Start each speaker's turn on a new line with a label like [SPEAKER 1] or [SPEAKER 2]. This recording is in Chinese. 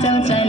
[SPEAKER 1] 走在